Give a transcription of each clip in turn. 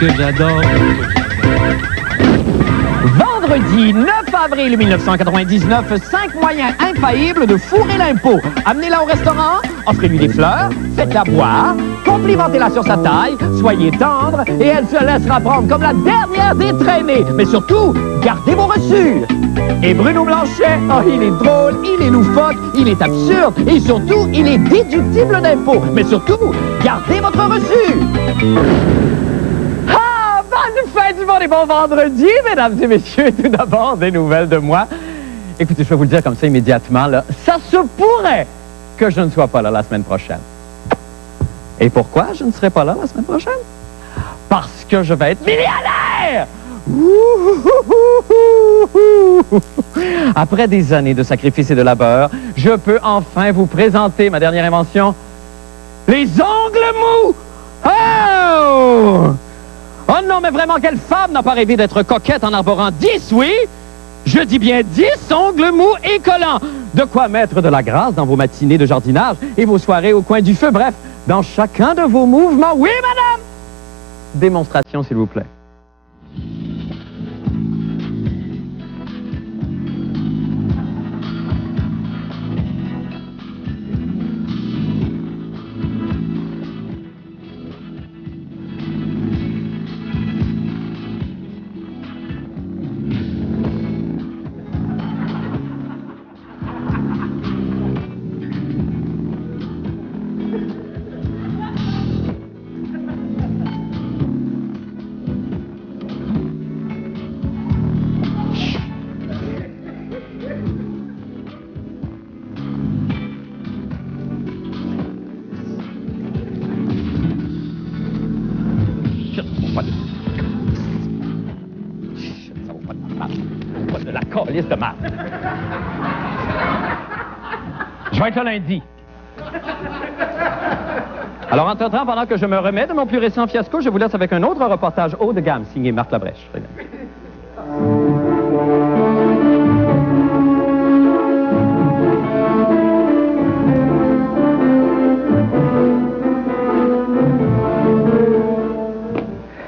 Que j'adore. Vendredi 9 avril 1999, 5 moyens infaillibles de fourrer l'impôt. Amenez-la au restaurant, offrez-lui des fleurs, faites-la boire, complimentez-la sur sa taille, soyez tendre et elle se laissera prendre comme la dernière des traînées. Mais surtout, gardez vos reçus. Et Bruno Blanchet, oh, il est drôle, il est loufoque, il est absurde et surtout, il est déductible d'impôt. Mais surtout, gardez votre reçu. Fin du monde et bon vendredi, mesdames et messieurs. Tout d'abord, des nouvelles de moi. Écoutez, je vais vous le dire comme ça immédiatement, là. Ça se pourrait que je ne sois pas là la semaine prochaine. Et pourquoi je ne serai pas là la semaine prochaine? Parce que je vais être millionnaire! Après des années de sacrifices et de labeur, je peux enfin vous présenter ma dernière invention, les ongles mous! Oh! Oh non, mais vraiment, quelle femme n'a pas rêvé d'être coquette en arborant 10, oui? Je dis bien 10 ongles mous et collants. De quoi mettre de la grâce dans vos matinées de jardinage et vos soirées au coin du feu. Bref, dans chacun de vos mouvements. Oui, madame? Démonstration, s'il vous plaît. De la calice de marde. Je vais être là lundi. Alors, entre-temps, pendant que je me remets de mon plus récent fiasco, je vous laisse avec un autre reportage haut de gamme signé Marc Labrèche.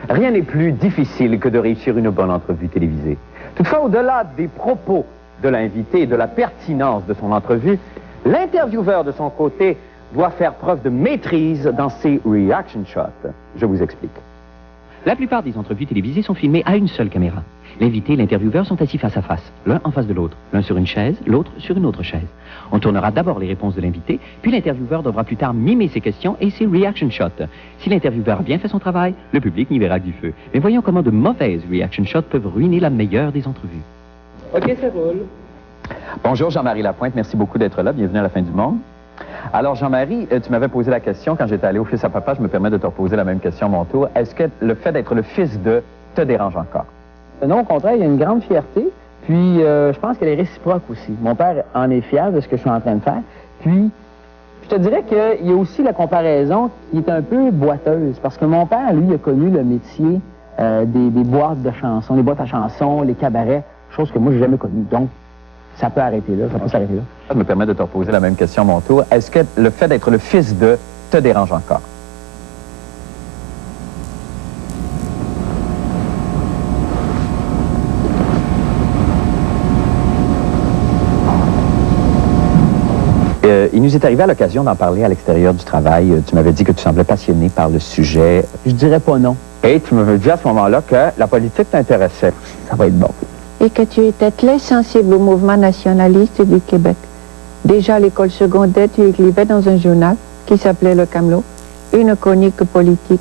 Rien n'est plus difficile que de réussir une bonne entrevue télévisée. Toutefois, au-delà des propos de l'invité et de la pertinence de son entrevue, l'intervieweur de son côté doit faire preuve de maîtrise dans ses reaction shots. Je vous explique. La plupart des entrevues télévisées sont filmées à une seule caméra. L'invité et l'intervieweur sont assis face à face, l'un en face de l'autre, l'un sur une chaise, l'autre sur une autre chaise. On tournera d'abord les réponses de l'invité, puis l'intervieweur devra plus tard mimer ses questions et ses reaction shots. Si l'intervieweur a bien fait son travail, le public n'y verra que du feu. Mais voyons comment de mauvaises reaction shots peuvent ruiner la meilleure des entrevues. OK, ça roule. Bonjour Jean-Marie Lapointe, merci beaucoup d'être là. Bienvenue à la fin du monde. Alors Jean-Marie, tu m'avais posé la question quand j'étais allé au Fils à Papa, je me permets de te reposer la même question à mon tour. Est-ce que le fait d'être le fils de te dérange encore? Non, au contraire, il y a une grande fierté. Puis, je pense qu'elle est réciproque aussi. Mon père en est fier de ce que je suis en train de faire. Puis, je te dirais qu'il y a aussi la comparaison qui est un peu boiteuse. Parce que mon père, lui, a connu le métier des boîtes de chansons, les boîtes à chansons, les cabarets, chose que moi, je n'ai jamais connue. Donc, ça peut arrêter là, ça peut s'arrêter là. Je me permets de te reposer la même question à mon tour. Est-ce que le fait d'être le fils de te dérange encore? Il nous est arrivé à l'occasion d'en parler à l'extérieur du travail. Tu m'avais dit que tu semblais passionné par le sujet. Je dirais pas non. Et tu m'avais dit à ce moment-là que la politique t'intéressait. Ça va être bon. Et que tu étais très sensible au mouvement nationaliste du Québec. Déjà à l'école secondaire, tu écrivais dans un journal qui s'appelait Le Camelot, une chronique politique.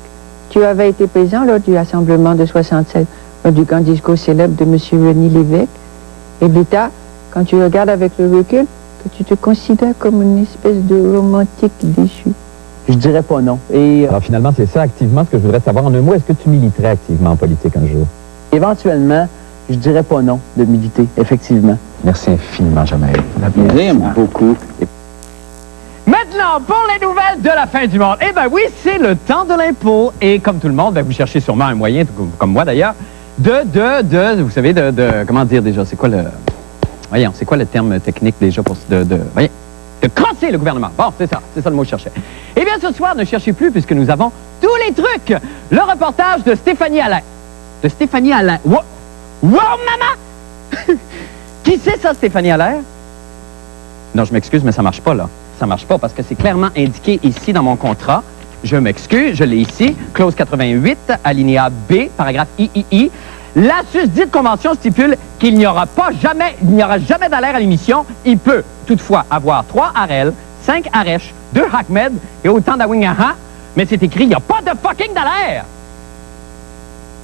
Tu avais été présent lors du rassemblement de 67. du grand discours célèbre de M. René Lévesque. Et Bita, quand tu regardes avec le recul, que tu te considères comme une espèce de romantique déchu. Je dirais pas non. Et Alors finalement, c'est ça activement ce que je voudrais savoir en un mot. Est-ce que tu militerais activement en politique un jour? éventuellement, je dirais pas non de militer, effectivement. Merci infiniment, Jamaïque. Merci beaucoup. Maintenant, pour les nouvelles de la fin du monde. Eh bien oui, c'est le temps de l'impôt. Et comme tout le monde, vous cherchez sûrement un moyen, comme moi d'ailleurs, vous savez, comment dire déjà, c'est quoi le... Voyons, c'est quoi le terme technique déjà pour... voyez, de crosser le gouvernement. Bon, c'est ça le mot que je cherchais. Eh bien, ce soir, ne cherchez plus, puisque nous avons tous les trucs. Le reportage de Stéphanie Allaire. De Stéphanie Allaire. Wow, maman! Qui c'est ça, Stéphanie Allaire? Non, je m'excuse, mais ça marche pas, là. Ça marche pas, parce que c'est clairement indiqué ici dans mon contrat. Je m'excuse, je l'ai ici. Clause 88, alinéa B, paragraphe III. La susdite convention stipule qu'il n'y aura jamais d'Allaire à l'émission. Il peut toutefois avoir 3 Arel, 5 Aresh, 2 Ahmed et autant d'Awingaha. Mais c'est écrit, il n'y a pas de fucking Dallaire!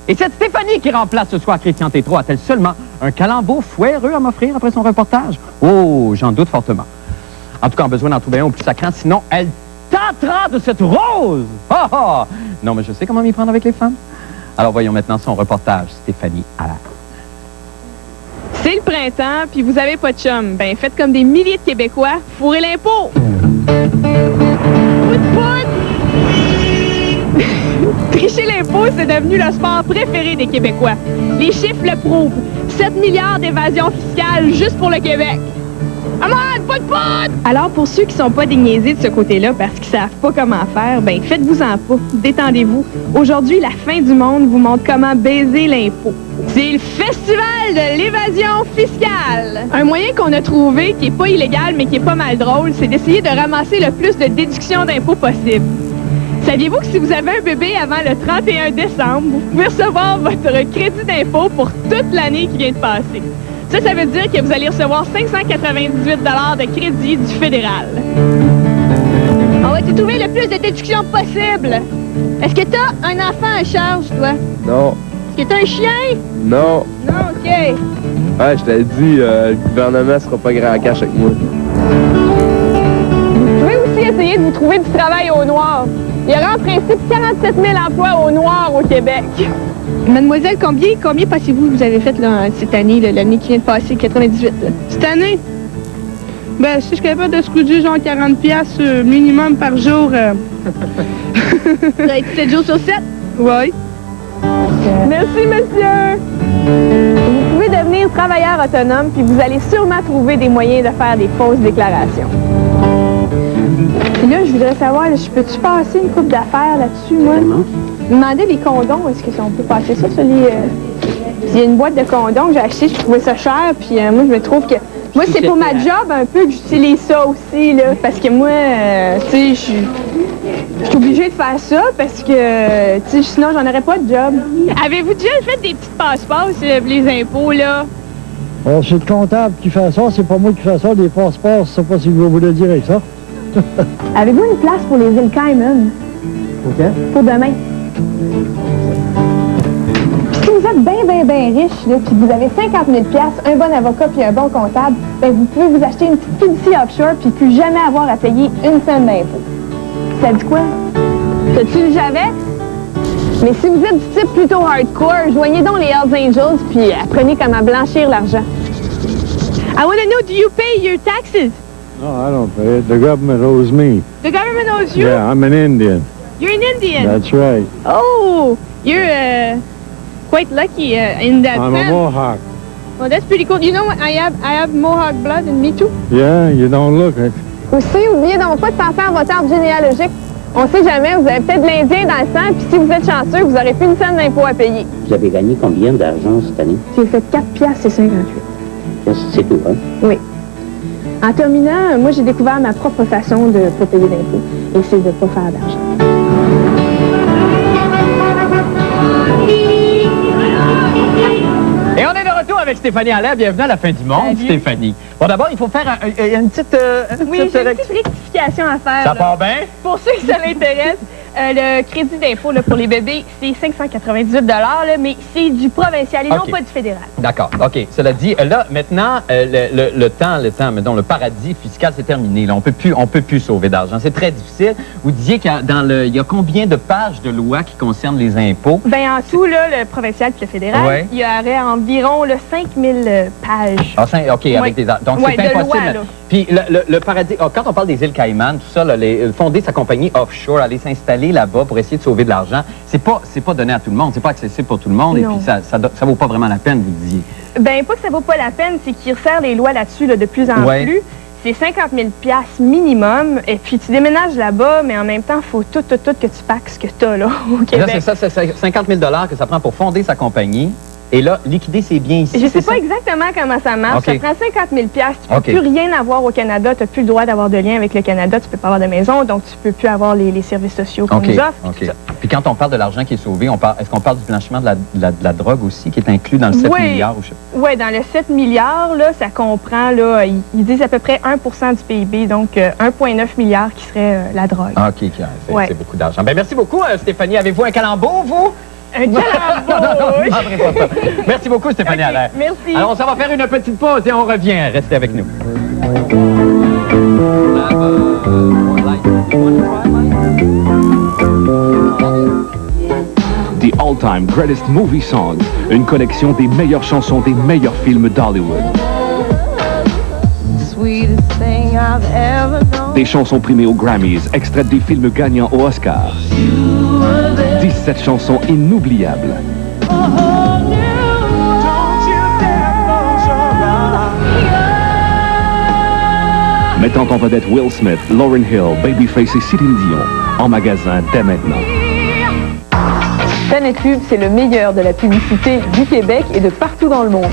Et cette Stéphanie qui remplace ce soir Christian Tétrault a-t-elle seulement un calembour fouéreux à m'offrir après son reportage? Oh, j'en doute fortement. En tout cas, en besoin d'en trouver un au plus sacrant, sinon elle tentera de cette rose! Oh, oh. Non, mais je sais comment m'y prendre avec les femmes. Alors voyons maintenant son reportage, Stéphanie Allaire. C'est le printemps, puis vous avez pas de chum. Ben, faites comme des milliers de Québécois, fourrez l'impôt! Pout-pout! Tricher l'impôt, c'est devenu le sport préféré des Québécois. Les chiffres le prouvent. 7 milliards d'évasion fiscale juste pour le Québec. Amande, pout-pout! Alors, pour ceux qui sont pas déniaisés de ce côté-là parce qu'ils savent pas comment faire, ben faites-vous-en pas. Détendez-vous. Aujourd'hui, la fin du monde vous montre comment baiser l'impôt. C'est le Festival de l'évasion fiscale. Un moyen qu'on a trouvé, qui est pas illégal, mais qui est pas mal drôle, c'est d'essayer de ramasser le plus de déductions d'impôts possible. Saviez-vous que si vous avez un bébé avant le 31 décembre, vous pouvez recevoir votre crédit d'impôt pour toute l'année qui vient de passer? Ça veut dire que vous allez recevoir 598 $ de crédit du fédéral. On va te trouver le plus de déductions possible. Est-ce que t'as un enfant à charge, toi? Non. Est-ce que t'as un chien? Non. Non, OK. Ouais, je t'avais dit, le gouvernement sera pas grand cash avec moi. Vous pouvez aussi essayer de vous trouver du travail au noir. Il y aura en principe 47 000 emplois au noir au Québec. Mademoiselle, combien pensez-vous que vous avez fait là, cette année, l'année qui vient de passer, 98? Là? Cette année? Ben, si je suis capable de scrouger genre 40$ minimum par jour. Ça va être 7 jours sur 7? Oui. Merci, monsieur. Vous pouvez devenir travailleur autonome, puis vous allez sûrement trouver des moyens de faire des fausses déclarations. Puis là, je voudrais savoir, là, je peux-tu passer une coupe d'affaires là-dessus, moi? Demander les condoms, est-ce qu'on peut passer ça sur les... Il y a une boîte de condoms que j'ai acheté, je trouvais ça cher, puis moi, je me trouve que... Moi, c'est pour ma job un peu que j'utilise ça aussi, là, parce que moi, tu sais, je suis obligée de faire ça, parce que, tu sais, sinon, j'en aurais pas de job. Avez-vous déjà fait des petites passe-passe, les impôts, là? Oh, c'est le comptable qui fait ça, c'est pas moi qui fais ça, des passeports, je sais pas si vous voulez dire avec ça. Avez-vous une place pour les îles Cayman? OK. Pour demain. Puis si vous êtes bien riche, là, puis vous avez 50 000 $, un bon avocat puis un bon comptable, ben vous pouvez vous acheter une petite fiducie offshore puis plus jamais avoir à payer une scène d'impôt. Ça dit quoi? T'as-tu le Javex? Mais si vous êtes du type plutôt hardcore, joignez donc les Hells Angels puis apprenez comment blanchir l'argent. I want to know, do you pay your taxes? No, I don't pay it. The government owes me. The government owes you? Yeah, I'm an Indian. You're an Indian? That's right. Oh, you're quite lucky in that I'm a sense. Mohawk. Well, that's pretty cool. You know what? I have Mohawk blood in me too. Yeah, you don't look it. Aussi, n'oubliez donc pas de penser à votre arbre généalogique. On sait jamais, vous avez peut-être de l'Indien dans le sang, puis si vous êtes chanceux, vous aurez plus une scène d'impôt à payer. Vous avez gagné combien d'argent cette année? J'ai fait 4 piastres et 58. C'est tout, hein? Oui. En terminant, moi, j'ai découvert ma propre façon de ne pas payer d'impôts, et c'est de ne pas faire d'argent. Et on est de retour avec Stéphanie Allaire. Bienvenue à la fin du monde, Salut. Stéphanie. Bon, d'abord, il faut faire une petite... Oui, j'ai une petite rectification à faire. Ça là. part bien? Pour ceux que ça l'intéresse, Le crédit d'impôt là, pour les bébés, c'est 598 là, mais c'est du provincial et non pas du fédéral. D'accord. OK. Cela dit, là, maintenant, le temps, mettons, le paradis fiscal, c'est terminé. Là, on peut plus sauver d'argent. C'est très difficile. Vous disiez qu'il y a combien de pages de loi qui concernent les impôts? Bien, en tout, là, le provincial et le fédéral, ouais. Il y aurait environ 5000 pages. Ah, OK, ouais. avec des... Donc, ouais, c'est impossible. Loi, là. Puis, le paradis... quand on parle des îles Caïmans, tout ça, là, fonder sa compagnie offshore, aller s'installer là-bas pour essayer de sauver de l'argent, c'est pas donné à tout le monde. C'est pas accessible pour tout le monde. Non. Et puis, ça vaut pas vraiment la peine, vous disiez. Bien, pas que ça vaut pas la peine, c'est qu'ils resserrent les lois là-dessus là, de plus en plus. C'est 50 000 $ minimum. Et puis, tu déménages là-bas, mais en même temps, il faut tout que tu paques ce que tu as là, au Québec. Là, c'est ça, c'est 50 000 $ que ça prend pour fonder sa compagnie. Et là, liquider ses biens ici. Je sais pas exactement comment ça marche. Okay. Ça prend 50 000 $. Tu peux plus rien avoir au Canada. Tu n'as plus le droit d'avoir de lien avec le Canada. Tu peux pas avoir de maison, donc tu peux plus avoir les services sociaux qu'on nous offre. Tout ça. Puis quand on parle de l'argent qui est sauvé, est-ce qu'on parle du blanchiment de la drogue aussi, qui est inclus dans le 7 milliards? Oui, dans le 7 milliards, là, ça comprend, là, ils disent à peu près 1 % du PIB, donc 1,9 milliard qui serait la drogue. Ah, OK, c'est beaucoup d'argent. Ben, merci beaucoup, Stéphanie. Avez-vous un calembour, vous? Un calembour! Merci beaucoup, Stéphanie Allaire. Merci. Alors, ça va faire une petite pause et on revient. Restez avec nous. The All-Time Greatest Movie Songs, une collection des meilleures chansons des meilleurs films d'Hollywood. Des chansons primées aux Grammys, extraites des films gagnants au Oscar. 17 chansons inoubliables. Mettant en vedette Will Smith, Lauryn Hill, Babyface et Céline Dion. En magasin dès maintenant. Planète Pub, c'est le meilleur de la publicité du Québec et de partout dans le monde.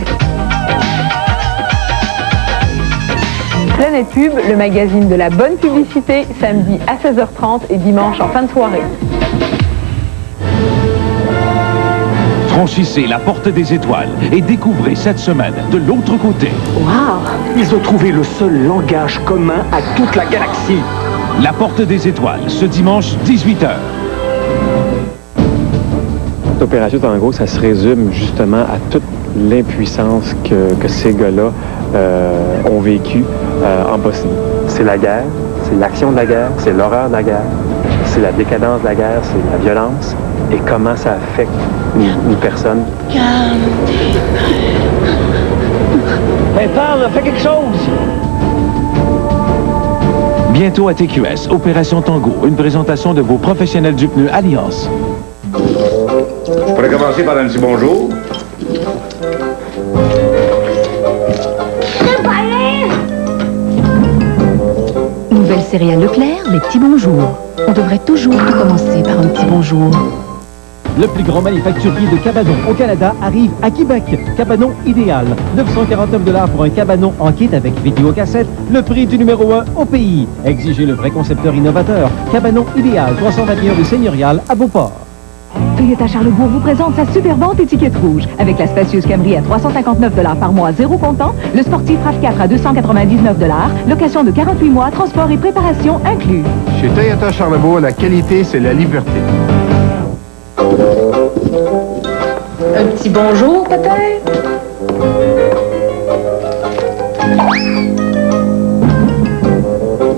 Planète Pub, le magazine de la bonne publicité, samedi à 16h30 et dimanche en fin de soirée. Franchissez la porte des étoiles et découvrez cette semaine de l'autre côté. Wow! Ils ont trouvé le seul langage commun à toute la galaxie. La porte des étoiles, ce dimanche 18h. L'opération, en gros, ça se résume justement à toute l'impuissance que ces gars-là ont vécu en Bosnie. C'est la guerre, c'est l'action de la guerre, c'est l'horreur de la guerre, c'est la décadence de la guerre, c'est la violence et comment ça affecte les personnes. Mais parle, fais quelque chose! Bientôt à TQS, Opération Tango, une présentation de vos professionnels du pneu Alliance. On pourrait commencer par un petit bonjour. Nouvelle céréale Leclerc, les petits bonjours. On devrait toujours tout commencer par un petit bonjour. Le plus grand manufacturier de cabanons au Canada arrive à Québec. Cabanon idéal. 949 $ pour un cabanon en kit avec vidéocassette. Le prix du numéro 1 au pays. Exigez le vrai concepteur innovateur. Cabanon idéal, 321 rue Seigneurial à Beauport. Toyota Charlebourg vous présente sa super vente étiquette rouge. Avec la spacieuse Camry à 359 $ par mois, 0 comptant, le sportif RAV4 à 299 $, location de 48 mois, transport et préparation inclus. Chez Toyota Charlebourg, la qualité, c'est la liberté. Un petit bonjour, peut-être?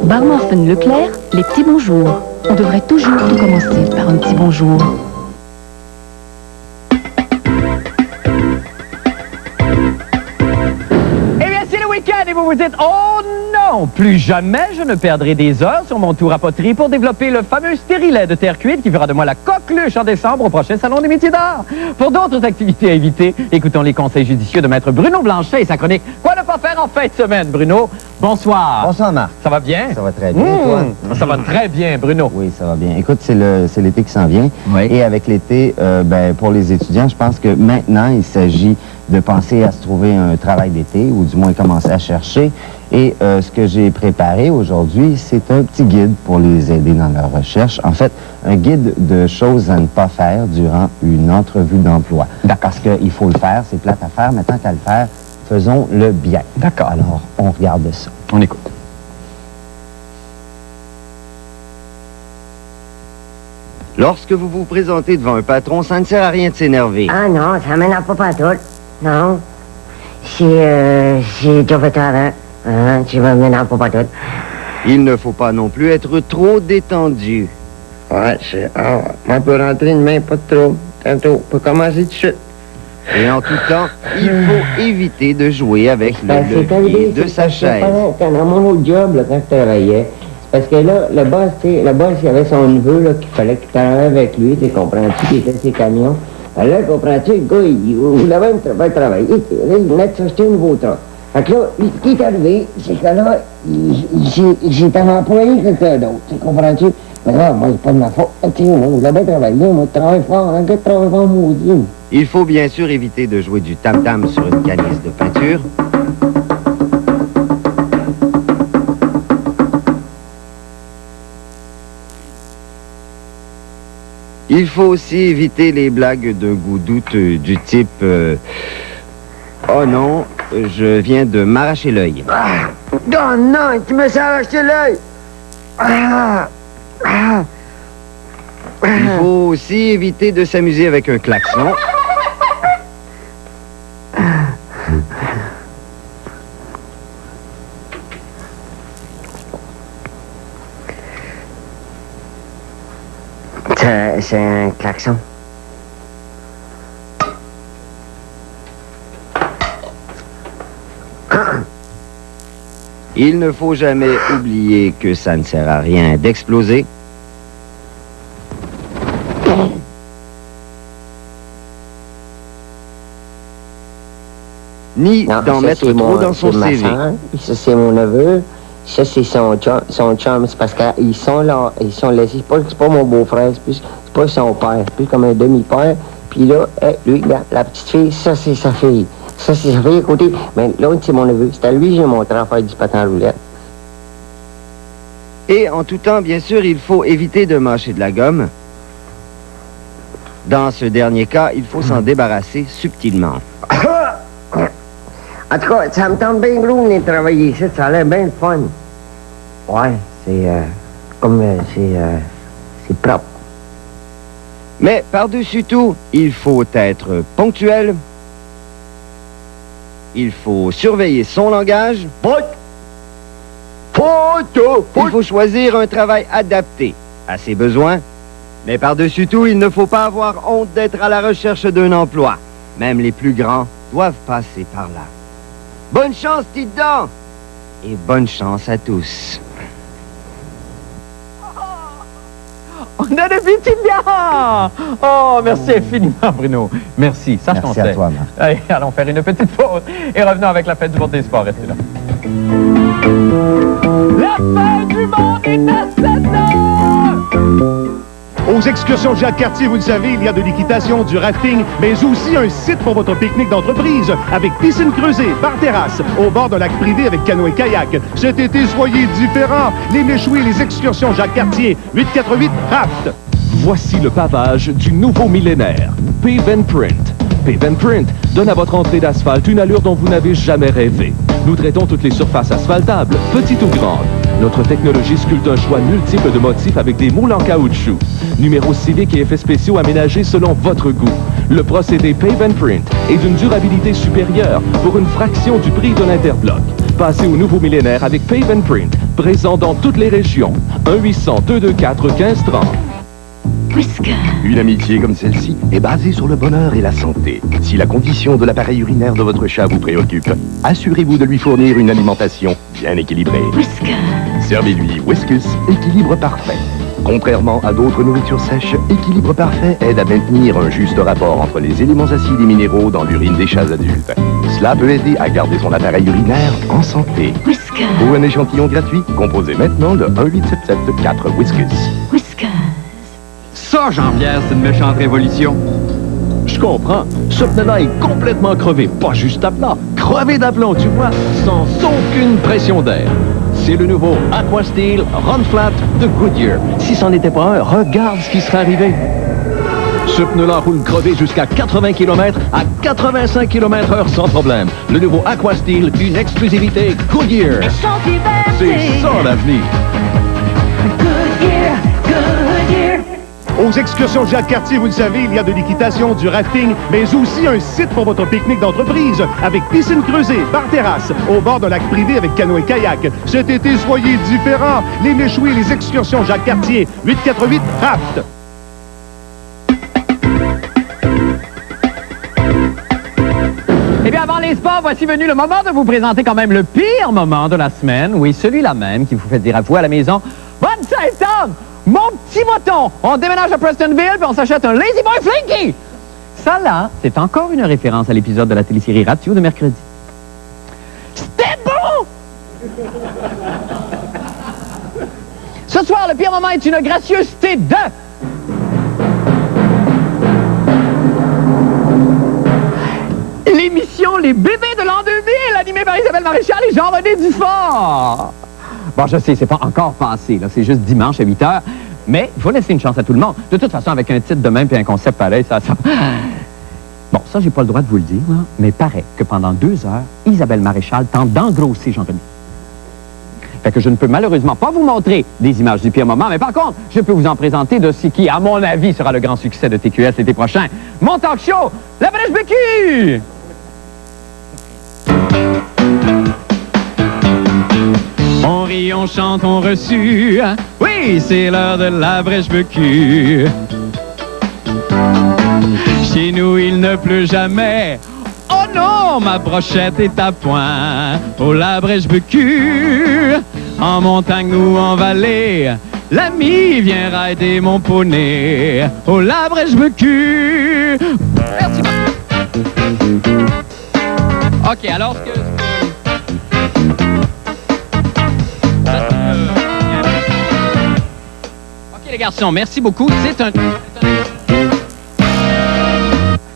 Bar Muffin Leclerc, les petits bonjours. On devrait toujours tout commencer par un petit bonjour. Et vous vous dites, oh non, plus jamais je ne perdrai des heures sur mon tour à poterie pour développer le fameux stérilet de terre cuite qui fera de moi la coqueluche en décembre au prochain Salon des métiers d'art. Pour d'autres activités à éviter, écoutons les conseils judicieux de maître Bruno Blanchet et sa chronique « Quoi ne pas faire en fin de semaine ?» Bruno, bonsoir. Bonsoir, Marc. Ça va bien? Ça va très bien, toi? Ça va très bien, Bruno. Oui, ça va bien. Écoute, c'est l'été qui s'en vient. Oui. Et avec l'été, pour les étudiants, je pense que maintenant, il s'agit de penser à se trouver un travail d'été, ou du moins commencer à chercher. Et ce que j'ai préparé aujourd'hui, c'est un petit guide pour les aider dans leur recherche. En fait, un guide de choses à ne pas faire durant une entrevue d'emploi. Parce qu'il faut le faire, c'est plate à faire, mais tant qu'à le faire, faisons-le bien. D'accord. Alors, on regarde ça. On écoute. Lorsque vous vous présentez devant un patron, ça ne sert à rien de s'énerver. Ah non, ça m'énerve pas tout. Non. C'est déjà fait avant. Hein, tu m'énerves pas tout. Il ne faut pas non plus être trop détendu. Ouais, on peut rentrer demain, pas de trop. Tantôt, on peut commencer tout de suite. Et en tout temps, il faut éviter de jouer avec le levier de sa chaise. Dans mon autre job, là, quand je travaillais, parce que là, le boss, il avait son neveu, là, qu'il fallait qu'il travaille avec lui, tu comprends-tu, qui était ses camions. Alors là, comprends-tu, le gars, il voulait même travailler. Là, il venait de s'acheter un nouveau truck. Fait que là, ce qui est arrivé, c'est que là, j'ai employé quelqu'un d'autre, tu comprends-tu? Mais là, moi, c'est pas de ma faute. Tu sais, moi, je voulais bien travailler, moi, je travaille fort, un gars de travail fort, maudit. Il faut bien sûr éviter de jouer du tam-tam sur une canisse de peinture. Il faut aussi éviter les blagues de goût douteux du type oh non, je viens de m'arracher l'œil. Ah! Oh non, tu me suis arraché l'œil! Ah! Ah! Il faut aussi éviter de s'amuser avec un klaxon. C'est un klaxon. Il ne faut jamais oublier que ça ne sert à rien d'exploser. Ni d'en mettre trop dans son CV. Ça, c'est mon neveu. Ça, c'est son chum. C'est parce qu'ils sont là, ils sont laissés. C'est pas mon beau-frère, c'est pas son père. C'est plus comme un demi-père. Puis là, lui, la petite fille, ça, c'est sa fille. Ça, c'est sa fille à côté. Mais l'autre, c'est mon neveu. C'est à lui que j'ai montré à faire du patin à roulette. Et en tout temps, bien sûr, il faut éviter de mâcher de la gomme. Dans ce dernier cas, il faut s'en débarrasser subtilement. En tout cas, ça me tente bien gros de travailler ici. Ça a l'air bien le fun. Ouais, c'est propre. Mais par-dessus tout, il faut être ponctuel. Il faut surveiller son langage. Il faut choisir un travail adapté à ses besoins. Mais par-dessus tout, il ne faut pas avoir honte d'être à la recherche d'un emploi. Même les plus grands doivent passer par là. Bonne chance, petite dent! Et bonne chance à tous. On a le Vitilia! Oh, merci infiniment, Bruno. Merci, ça je Merci à toi, Marc. Allez, allons faire une petite pause et revenons avec la fête du monde des sports. Restez là. La fête du monde est à 7 heures! Aux excursions Jacques-Cartier, vous le savez, il y a de l'équitation, du rafting, mais aussi un site pour votre pique-nique d'entreprise, avec piscine creusée, bar terrasse, au bord d'un lac privé avec canot et kayak. Cet été, soyez différents. Les méchouis, les excursions Jacques-Cartier, 848-RAFT. Voici le pavage du nouveau millénaire. Pave & Print. Pave & Print donne à votre entrée d'asphalte une allure dont vous n'avez jamais rêvé. Nous traitons toutes les surfaces asphaltables, petites ou grandes. Notre technologie sculpte un choix multiple de motifs avec des moules en caoutchouc. Numéros civiques et effets spéciaux aménagés selon votre goût. Le procédé Pave & Print est d'une durabilité supérieure pour une fraction du prix de l'Interbloc. Passez au nouveau millénaire avec Pave & Print, présent dans toutes les régions. 1-800-224-1530. Whisker. Une amitié comme celle-ci est basée sur le bonheur et la santé. Si la condition de l'appareil urinaire de votre chat vous préoccupe, assurez-vous de lui fournir une alimentation bien équilibrée. Whisker. Servez-lui Whiskus Équilibre Parfait. Contrairement à d'autres nourritures sèches, Équilibre Parfait aide à maintenir un juste rapport entre les éléments acides et minéraux dans l'urine des chats adultes. Cela peut aider à garder son appareil urinaire en santé. Whisker. Pour un échantillon gratuit, composez maintenant le 1-877-4-Whiskus. Whisker. Ça, Jean-Pierre, c'est une méchante révolution. Je comprends. Ce pneu-là est complètement crevé. Pas juste à plat. Crevé d'aplomb, tu vois, sans aucune pression d'air. C'est le nouveau AquaSteel Run Flat de Goodyear. Si c'en était pas un, regarde ce qui serait arrivé. Ce pneu-là roule crevé jusqu'à 80 km à 85 km/h sans problème. Le nouveau AquaSteel, une exclusivité Goodyear. C'est ça l'avenir. Aux excursions Jacques Cartier, vous le savez, il y a de l'équitation, du rafting, mais aussi un site pour votre pique-nique d'entreprise, avec piscine creusée, bar-terrasse, au bord d'un lac privé avec canoë et kayak. Cet été, soyez différents. Les méchouis, les excursions Jacques Cartier, 848-RAFT. Eh bien, avant les sports, voici venu le moment de vous présenter quand même le pire moment de la semaine. Oui, celui-là même qui vous fait dire à vous à la maison, « Bonne Saint-Tom, mon petit moton, on déménage à Prestonville puis on s'achète un Lazy Boy Flinky! » Ça, là, c'est encore une référence à l'épisode de la télésérie Ratio de mercredi. C'était bon! Ce soir, le pire moment est une gracieuseté de... l'émission Les bébés de l'an 2000, animée par Isabelle Maréchal et Jean-René Dufort. Bon, je sais, c'est pas encore passé, là, c'est juste dimanche à 8h, mais il faut laisser une chance à tout le monde. De toute façon, avec un titre de même et un concept pareil, ça... Bon, ça, j'ai pas le droit de vous le dire, là, mais paraît que pendant 2 heures, Isabelle Maréchal tente d'engrosser Jean-René. Fait que je ne peux malheureusement pas vous montrer des images du pire moment, mais par contre, je peux vous en présenter de ce qui, à mon avis, sera le grand succès de TQS l'été prochain. Mon talk show, La Brèche Bécu! On rit, on chante, on reçut. Oui, c'est l'heure de la brèche bécu. Chez nous, il ne pleut jamais. Oh non, ma brochette est à point. Oh, la brèche bécu. En montagne ou en vallée, l'ami vient rider mon poney. Oh, la brèche bécu. Merci beaucoup. OK, alors ce que... OK, les garçons, merci beaucoup. C'est un...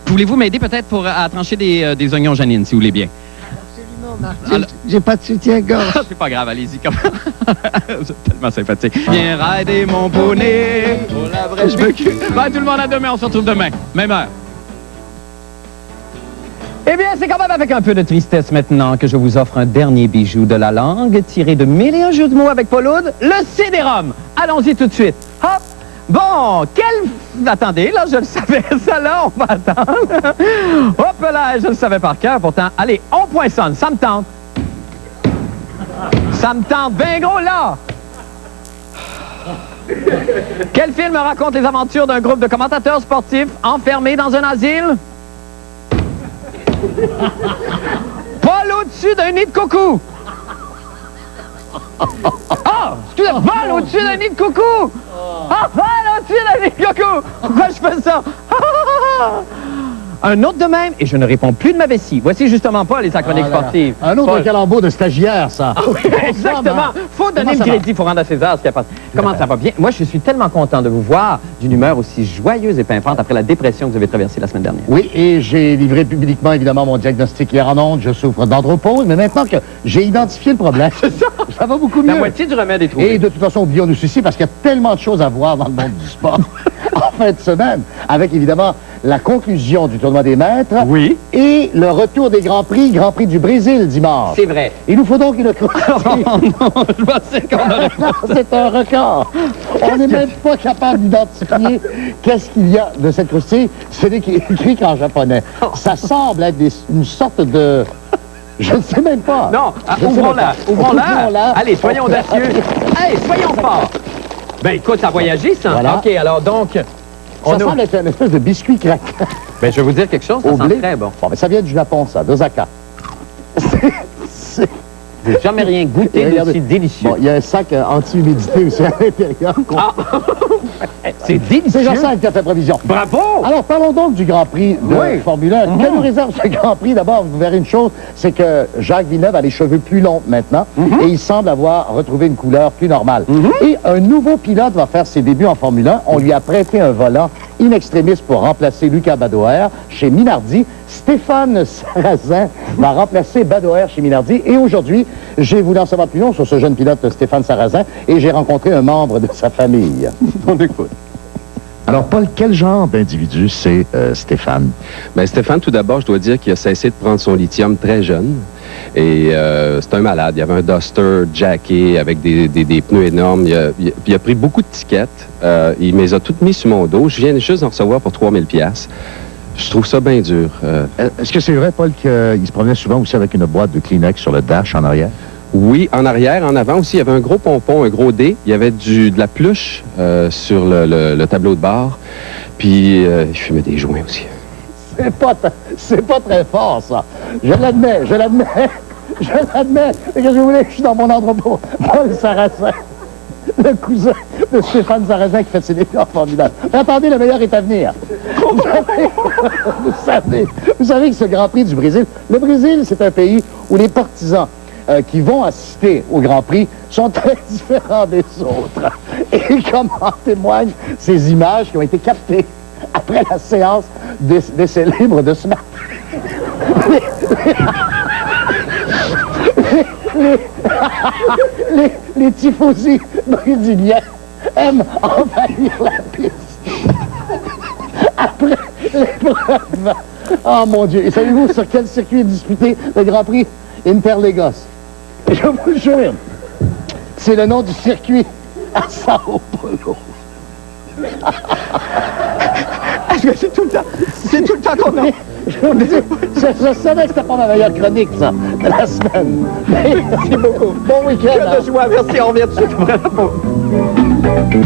Voulez-vous m'aider peut-être à trancher des oignons, Janine, si vous voulez bien? Absolument, Martin. J'ai pas de soutien-gorge. C'est pas grave, allez-y. C'est tellement sympathique. Viens rider mon poney. Oh, la brèche bécu. Bye tout le monde, à demain. On se retrouve demain. Même heure. Eh bien, c'est quand même avec un peu de tristesse maintenant que je vous offre un dernier bijou de la langue tiré de 1001 jeux de mots avec Paul Aude, le CD-ROM. Allons-y tout de suite. Hop! Bon, attendez, là, je le savais, ça là, on va attendre. Hop là, je le savais par cœur, pourtant. Allez, on poinçonne, ça me tente. Ça me tente, ben gros, là! Quel film raconte les aventures d'un groupe de commentateurs sportifs enfermés dans un asile? Vol au-dessus d'un nid de coucou! Ah! Excusez-moi, vol au-dessus d'un nid de coucou! Ah! Vol au-dessus d'un nid de coucou! Pourquoi je fais ça? Un autre de même, et je ne réponds plus de ma vessie. Voici justement pas les chroniques sportives. Un autre calembour de stagiaire, ça. Ah oui, exactement. Faut donner le crédit, faut rendre à César ce qu'il y a pas. Comment ça va bien? Moi, je suis tellement content de vous voir d'une humeur aussi joyeuse et pimpante après la dépression que vous avez traversée la semaine dernière. Oui, et j'ai livré publiquement, évidemment, mon diagnostic hier en ondes. Je souffre d'andropause, mais maintenant que j'ai identifié le problème, ça va beaucoup mieux. La moitié du remède est trouvé. Et de toute façon, oublions le souci, parce qu'il y a tellement de choses à voir dans le monde du sport en fin de semaine, avec évidemment la conclusion du tournoi des maîtres. Oui. Et le retour des Grands Prix du Brésil dimanche. C'est vrai. Il nous faut donc une course. Oh non, je pensais qu'on aurait... C'est un record. On n'est même pas capable d'identifier qu'est-ce qu'il y a de cette croustille. Ce n'est écrit qu'en japonais. Ça semble être une sorte de... Je ne sais même pas. Non, ouvrons-la. Ouvrons-la. Allez, soyons audacieux. Allez, soyons forts. Ben écoute, ça a voyagé, ça. Voilà. OK, alors donc... Ça semble être une espèce de biscuit craquant. Ben, je vais vous dire quelque chose, ça sent très bon. Bon, mais ça vient du Japon, ça, d'Osaka. J'ai jamais rien goûté d'aussi délicieux. Bon, il y a un sac anti-humidité aussi à l'intérieur. C'est délicieux. C'est Jean-Sac qui a fait provision. Bravo! Alors, parlons donc du Grand Prix de Formule 1. Quelle nous réserve ce Grand Prix? D'abord, vous verrez une chose, c'est que Jacques Villeneuve a les cheveux plus longs maintenant et il semble avoir retrouvé une couleur plus normale. Et un nouveau pilote va faire ses débuts en Formule 1. On lui a prêté un volant in extremis pour remplacer Lucas Badoer chez Minardi. Stéphane Sarrazin va remplacer Badoer chez Minardi. Et aujourd'hui, j'ai voulu en savoir plus long sur ce jeune pilote Stéphane Sarrazin et j'ai rencontré un membre de sa famille. On écoute. Alors, Paul, quel genre d'individu c'est Stéphane? Bien, Stéphane, tout d'abord, je dois dire qu'il a cessé de prendre son lithium très jeune. Et c'est un malade. Il y avait un Duster jacké avec des pneus énormes. Il a pris beaucoup de tickets. Il me les a toutes mis sur mon dos. Je viens juste d'en recevoir pour 3000 $. Je trouve ça bien dur. Est-ce que c'est vrai, Paul, qu'il se promenait souvent aussi avec une boîte de Kleenex sur le dash en arrière? Oui, en arrière, en avant aussi, il y avait un gros pompon, un gros dé. Il y avait de la pluche sur le tableau de bord. Puis, je fumais des joints aussi. C'est pas très fort, ça. Je l'admets. Qu'est-ce que vous voulez? Je suis dans mon entrepôt. Paul Sarrazin, le cousin de Stéphane Sarrazin qui fait ses décors formidables. Mais attendez, le meilleur est à venir. Vous savez que ce Grand Prix du Brésil, le Brésil, c'est un pays où les partisans qui vont assister au Grand Prix sont très différents des autres. Et comme en témoignent ces images qui ont été captées après la séance d'essai libre de ce matin. Les tifosi brésiliens aiment envahir la piste après l'épreuve. Oh mon Dieu! Et savez-vous sur quel circuit est disputé le Grand Prix Interlagos? Je vous le jure, c'est le nom du circuit à Sao Paulo. Est-ce que c'est tout le temps qu'on a? Je savais que c'était pas ma meilleure chronique, ça, de la semaine. Merci beaucoup. Bon week-end. Merci, on revient tout de suite.